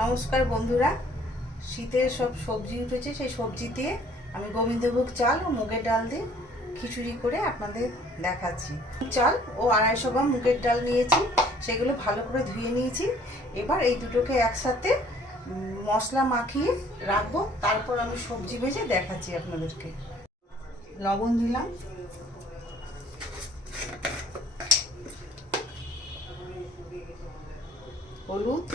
নমস্কার বন্ধুরা। শীতের সব সবজি উঠেছে, সেই সবজি দিয়ে আমি গোবিন্দভোগ চাল ও মুগের ডাল দিয়ে খিচুড়ি করে আপনাদের দেখাচ্ছি। চাল ও আড়াইশো গ্রাম মুগের ডাল নিয়েছি, সেগুলো ভালো করে ধুয়ে নিয়েছি। এবার এই দুটোকে একসাথে মশলা মাখিয়ে রাখব, তারপর আমি সবজি ভেজে দেখাচ্ছি আপনাদেরকে। লবণ দিলাম। হলুদ।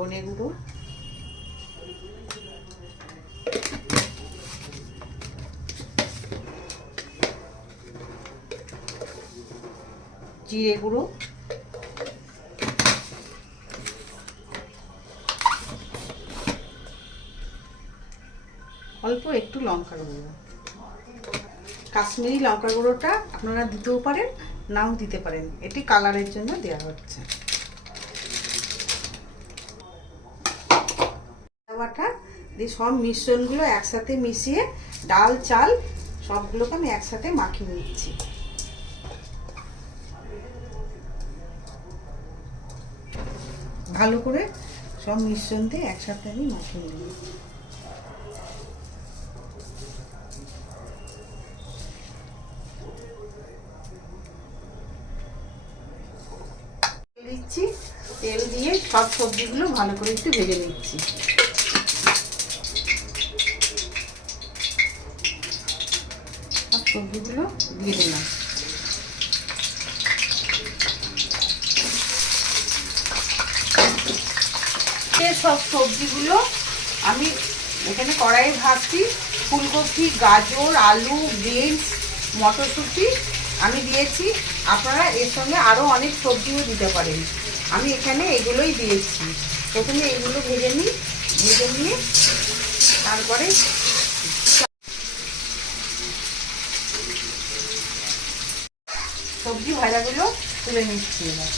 ধনে গুঁড়ো। জিরে গুঁড়ো। অল্প একটু লঙ্কার গুঁড়ো। কাশ্মীরি লঙ্কা গুঁড়োটা আপনারা দিতেও পারেন, নাও দিতে পারেন। এটি কালারের জন্য দেওয়া হচ্ছে। বাটা দিয়ে সব মিশ্রণগুলো একসাথে মিশিয়ে ডাল, চাল সবগুলোকে আমি একসাথে মাখিয়ে নিচ্ছি। ভালো করে সব মিশ্রণ দিয়ে একসাথে আমি মাখিয়ে দিচ্ছি, তেল দিয়ে সব সবজিগুলো ভালো করে একটু ভেজে নিচ্ছি। সবজিগুলো দিয়ে দিলাম সব সবজিগুলো আমি এখানে কড়াইয়ে ভাজছি। ফুলকপি, গাজর, আলু, বিনস, মটরশুঁটি আমি দিয়েছি। আপনারা এর সঙ্গে আরও অনেক সবজিও দিতে পারেন। আমি এখানে এগুলোই দিয়েছি। প্রথমে এগুলো ভেজে নিই, ভেজে নিয়ে তারপরে সবজি ভাজাগুলো তুলে নিচ্ছি এবার।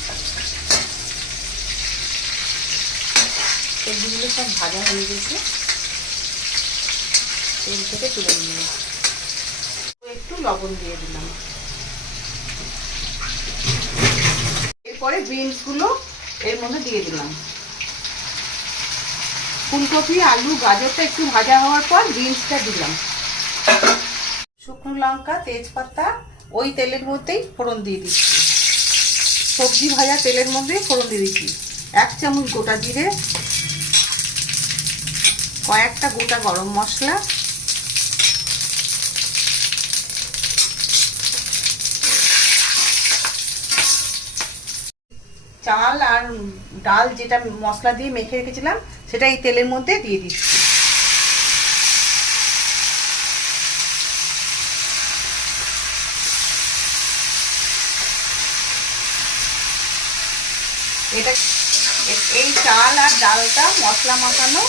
সবজিগুলো সব ভাজা হয়ে গেছে। তেল থেকে তুলে নিয়ে একটু লবণ দিয়ে দিলাম। এরপরে বিনসগুলো এর মধ্যে দিয়ে দিলাম। ফুলকপি, আলু, গাজরটা একটু ভাজা হওয়ার পর বিনসটা দিলাম। শুকনো লঙ্কা, তেজপাতা ওই তেলের মধ্যেই ফোড়ন দিয়ে দিচ্ছি। সবজি ভাজা তেলের মধ্যে ফোড়ন দিয়ে দিচ্ছি। এক চামচ গোটা জিরে, কয়েকটা গোটা গরম মশলা, চাল আর ডাল যেটা মশলা দিয়ে মেখে রেখেছিলাম, সেটা এই তেলের মধ্যে দিয়ে দিচ্ছি। এটা এই চাল আর ডালটা মশলা মাখানো,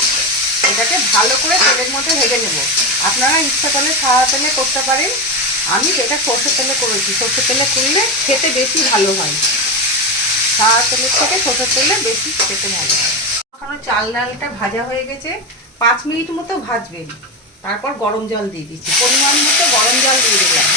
এটাকে ভালো করে তেলের মধ্যে ভেজে নেব। আপনারা ইচ্ছা করলে সাদা তেলে করতে পারেন। আমি এটা সর্ষের তেলে করেছি, সর্ষের তেলে করলে খেতে বেশি ভালো হয়। সাদা তেলের থেকে সর্ষের তেলে বেশি খেতে ভালো হয়। মাখানো চাল ডালটা ভাজা হয়ে গেছে। পাঁচ মিনিট মতো ভাজবেন। তারপর গরম জল দিয়ে দিচ্ছি। পরিমাণ মতো গরম জল দিয়ে দিলাম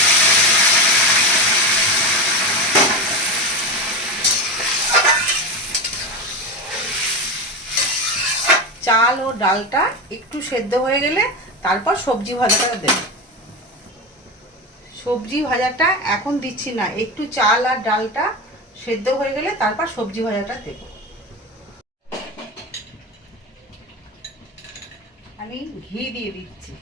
চাল ও ডালটা একটু সেদ্ধ হয়ে গেলে তারপর সবজি ভাজাটা দেব। সবজি ভাজাটা এখন দিচ্ছি না, একটু চাল আর ডালটা সেদ্ধ হয়ে গেলে তারপর সবজি ভাজাটা দেব। আমি ঘি দিয়ে দিচ্ছি।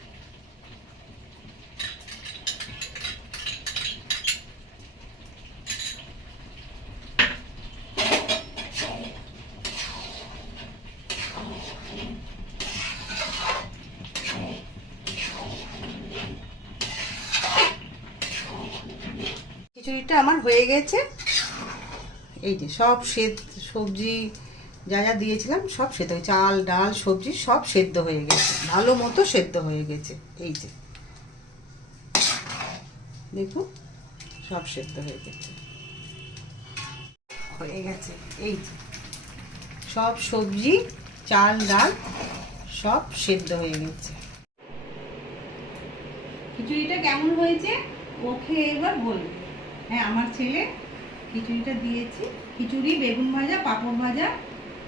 খিচুড়িটা আমার হয়ে গেছে। এই যে সব সেদ্ধ, সবজি যা যা দিয়েছিলাম সব সেদ্ধ চাল, ডাল, সবজি সব সেদ্ধ হয়ে গেছে। ভালো মতো সেদ্ধ হয়ে গেছে। এই যে। দেখুন সব সেদ্ধ হয়ে গেছে। হয়ে গেছে। এই যে। সব সবজি, চাল, ডাল সব সেদ্ধ হয়ে গেছে। খিচুড়িটা কেমন হয়েছে? ও খেয়ে এবার বলবে। হ্যাঁ আমার ছেলে খিচুড়িটা দিয়েছি। খিচুড়ি, বেগুন ভাজা, পাঁপড় ভাজা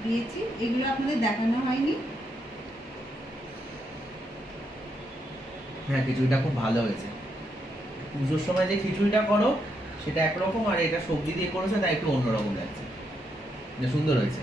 দিয়েছি। এগুলো আপনাদের দেখানো হয়নি। হ্যাঁ খিচুড়িটা খুব ভালো হয়েছে। পুজোর সময় যে খিচুড়িটা করো, সেটা একরকম আর এটা সবজি দিয়ে করেছে তাই একটু অন্যরকম লাগছে। সুন্দর হয়েছে।